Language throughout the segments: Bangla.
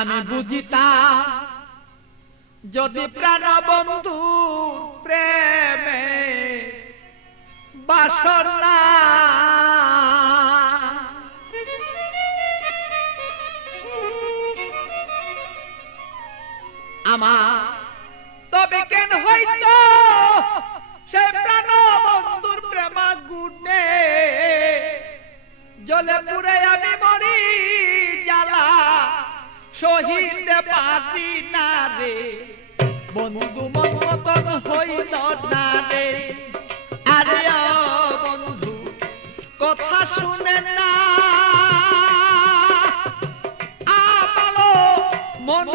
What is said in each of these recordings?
আমি বুঝিতাম যদি প্রাণ বন্ধু প্রেমে বাসনা আমার শহীদ পারি না রে। বন্ধু মতন হইল না রে। আরে বন্ধু, কথা শুনে না। আলো মন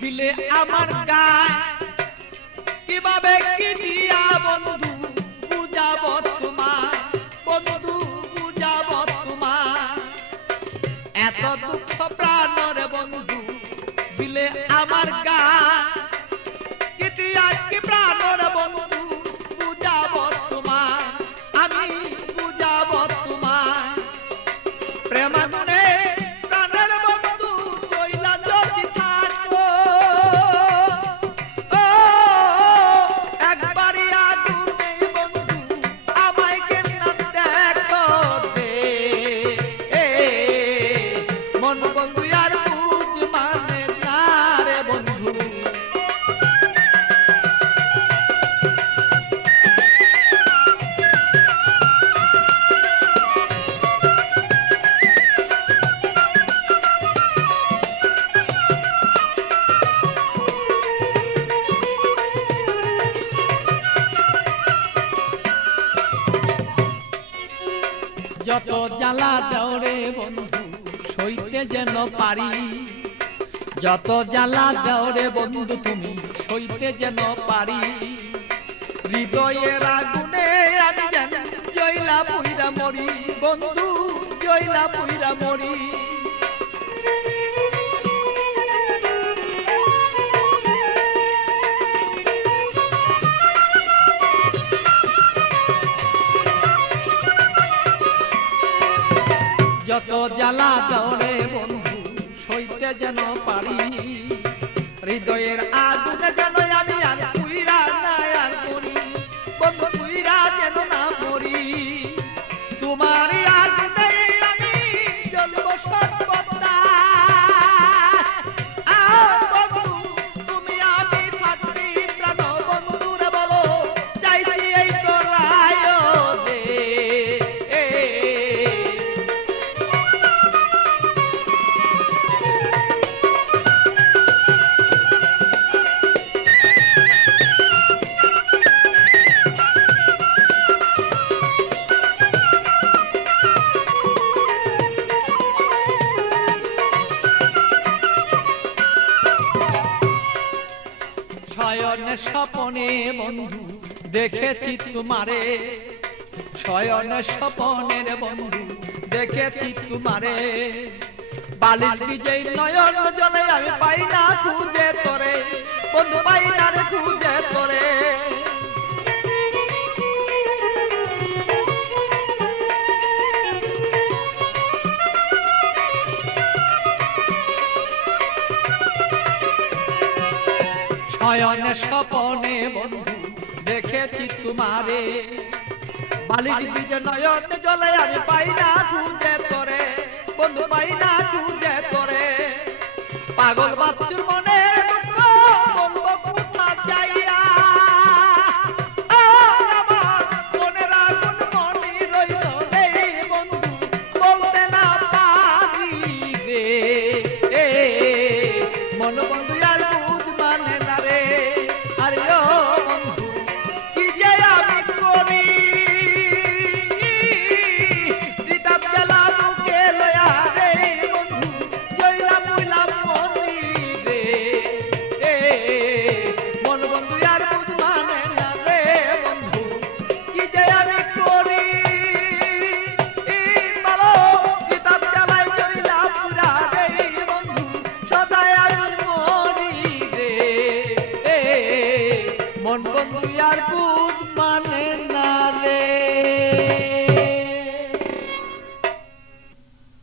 দিলে আমার গায় কীভাবে কি দিয়া বন্ধু বুঝাব তোমার। বন্ধু বুঝাব তোমার। এত দুঃখ মন বন্ধু আর বুঝ মানে না রে বন্ধু। যত জ্বালা দেওরে বন্ধু সইতে যেন পারি। যত জ্বালা দেওরে বন্ধু তুমি, সইতে যেন পারি। হৃদয়ের আগুনে আমি যেন জয়লা পুইরা মরি। বন্ধু জয়লা পুইরা মরি। যত জ্বালা দৌড়ে বন্ধু সইতে যেন পারি হৃদয়ের আগুনে যেন শয়নে স্বপনে বন্ধু, দেখেছি তোমারে। শয়নে স্বপনের বন্ধু, দেখেছি তোমারে। বালির বিজয় নয়ন জলে আমি পাই না খুঁজে তোরে। বন্ধু পাই না রে খুঁজে তোরে। শয়নে স্বপনে বন্ধু, দেখেছি তোমারে। বালির বীজে নয়ন জলে আমি পাই না খুঁজে তোরে, বন্ধু পাই না খুঁজে তোরে। পাগল বাচ্চুর মনে মন বন্ধু আর